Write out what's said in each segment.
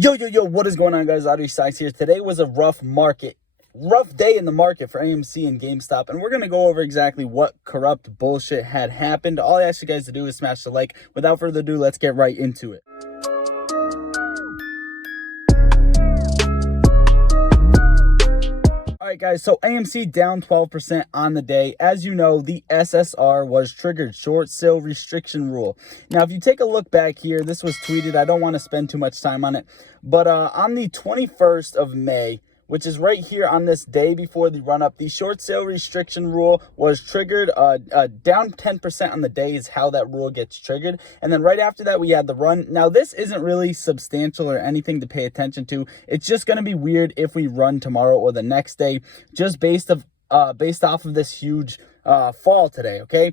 Yo, what is going on, guys? Audrey Sykes here. Today was a rough day in the market for AMC and GameStop, and we're going to go over exactly what corrupt bullshit had happened. All I ask you guys to do is smash the like. Without further ado, let's get right into it. All right, guys, so AMC down 12% on the day. As you know, the SSR was triggered, short sale restriction rule. Now, if you take a look back here, this was tweeted. I don't want to spend too much time on it, but on the 21st of May, which is right here on this day before the run-up, the short sale restriction rule was triggered. Down 10% on the day is how that rule gets triggered. And then right after that, we had the run. Now, this isn't really substantial or anything to pay attention to. It's just going to be weird if we run tomorrow or the next day, just based off of this huge fall today, okay?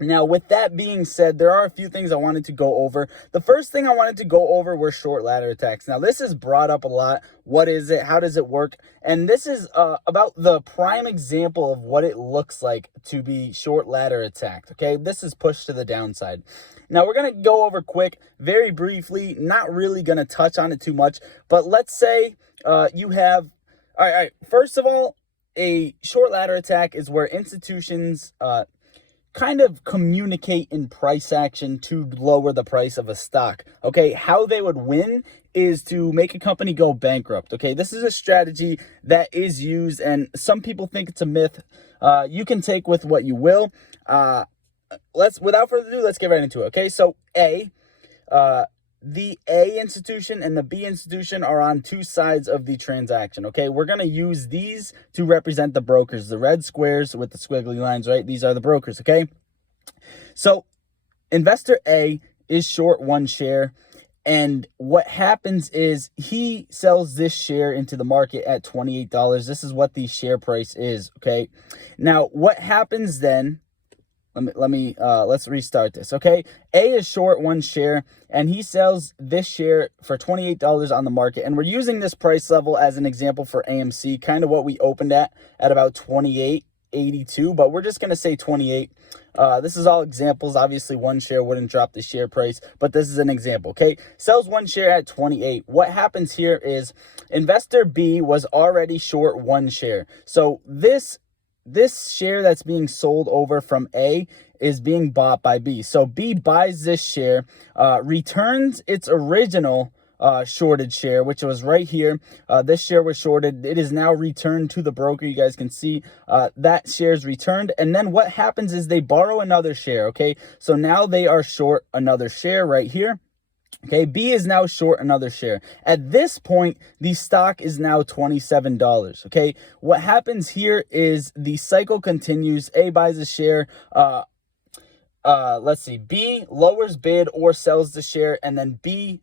Now, with that being said, there are a few things I wanted to go over. The first thing I wanted to go over were short ladder attacks. Now, this is brought up a lot. What is it? How does it work? And this is about the prime example of what it looks like to be short ladder attacked, okay? This is pushed to the downside. Now, we're going to go over quick, very briefly, not really going to touch on it too much, but let's say you have, all right, first of all, a short ladder attack is where institutions kind of communicate in price action to lower the price of a stock. Okay, how they would win is to make a company go bankrupt. Okay, this is a strategy that is used, and some people think it's a myth. You can take with what you will. Without further ado, let's get right into it. Okay, so the A institution and the B institution are on two sides of the transaction, okay? We're going to use these to represent the brokers, the red squares with the squiggly lines, right? These are the brokers, okay? So investor A is short one share, and what happens is he sells this share into the market at $28. This is what the share price is, okay? Now, what happens then? Let's restart this, okay? A is short one share, and he sells this share for $28 on the market, and we're using this price level as an example for AMC, kind of what we opened at about $28.82, but we're just going to say 28. This is all examples. Obviously, one share wouldn't drop the share price, but this is an example, okay? Sells one share at 28. What happens here is investor B was already short one share, so this share that's being sold over from A is being bought by B. So B buys this share, returns its original shorted share, which was right here. This share was shorted. It is now returned to the broker. You guys can see that share is returned. And then what happens is they borrow another share, okay? So now they are short another share right here. Okay, B is now short another share. At this point, the stock is now $27. Okay, what happens here is the cycle continues. A buys a share. Let's see. B lowers bid or sells the share, and then A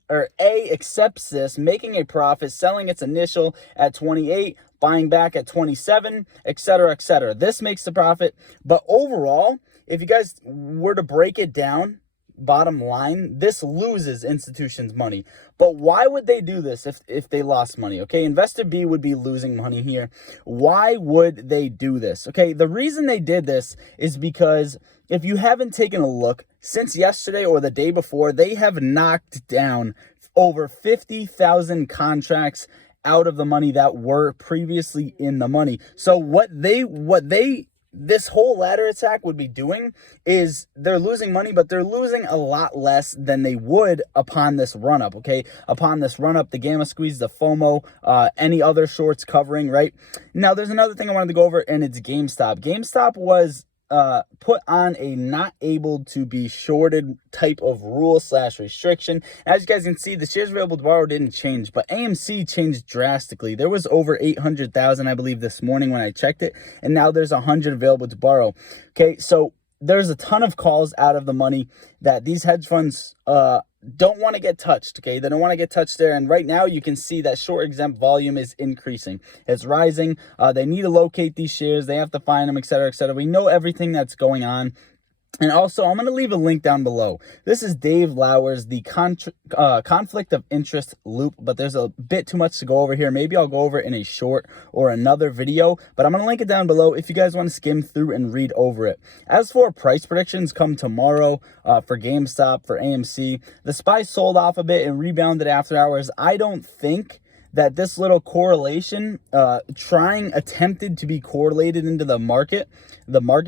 accepts this, making a profit, selling its initial at 28, buying back at 27, etc., etc. This makes the profit. But overall, if you guys were to break it down, bottom line, this loses institutions money. But why would they do this if they lost money? Okay, investor B would be losing money here. Why would they do this? Okay, the reason they did this is because if you haven't taken a look, since yesterday or the day before, they have knocked down over 50,000 contracts out of the money that were previously in the money. So this whole ladder attack would be doing is they're losing money, but they're losing a lot less than they would upon this run-up, okay? Upon this run-up, the gamma squeeze, the FOMO, any other shorts covering, right? Now, there's another thing I wanted to go over, and it's GameStop. GameStop was put on a not able to be shorted type of rule / restriction. As you guys can see, the shares available to borrow didn't change, but AMC changed drastically. There was over 800,000, I believe, this morning when I checked it, and now there's 100 available to borrow. Okay, so there's a ton of calls out of the money that these hedge funds don't want to get touched, okay? They don't want to get touched there, and right now you can see that short exempt volume is increasing. It's rising. They need to locate these shares. They have to find them, etc., etc. We know everything that's going on. And also, I'm going to leave a link down below. This is Dave Lauer's The Conflict of Interest Loop, but there's a bit too much to go over here. Maybe I'll go over it in a short or another video, but I'm going to link it down below if you guys want to skim through and read over it. As for price predictions come tomorrow for GameStop, for AMC, the SPY sold off a bit and rebounded after hours. I don't think that this little correlation, attempted to be correlated into the market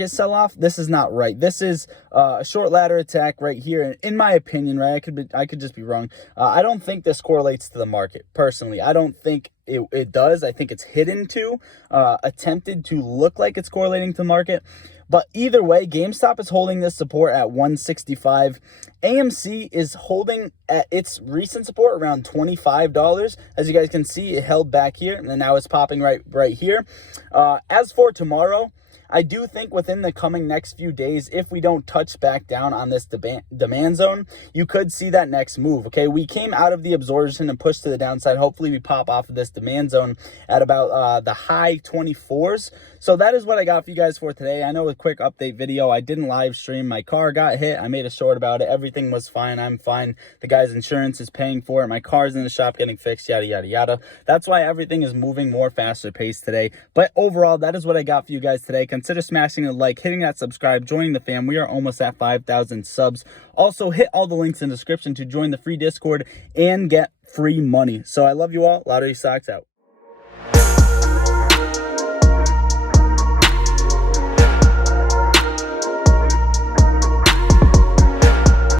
sell-off, this is not right. This is a short ladder attack right here, and in my opinion, right, I could just be wrong. I don't think this correlates to the market, personally. I don't think it does. I think it's hidden to, attempted to look like it's correlating to the market. But either way, GameStop is holding this support at 165. AMC is holding at its recent support around $25. As you guys can see, it held back here, and now it's popping right here. As for tomorrow, I do think within the coming next few days, if we don't touch back down on this demand zone, you could see that next move, okay? We came out of the absorption and pushed to the downside. Hopefully, we pop off of this demand zone at about the high 24s. So that is what I got for you guys for today. I know a quick update video. I didn't live stream. My car got hit. I made a short about it. Everything was fine. I'm fine. The guy's insurance is paying for it. My car's in the shop getting fixed, yada, yada, yada. That's why everything is moving more faster pace today. But overall, that is what I got for you guys today. Consider smashing a like, hitting that subscribe, joining the fam. We are almost at 5,000 subs. Also, hit all the links in the description to join the free Discord and get free money. So I love you all. Lottery Socks out.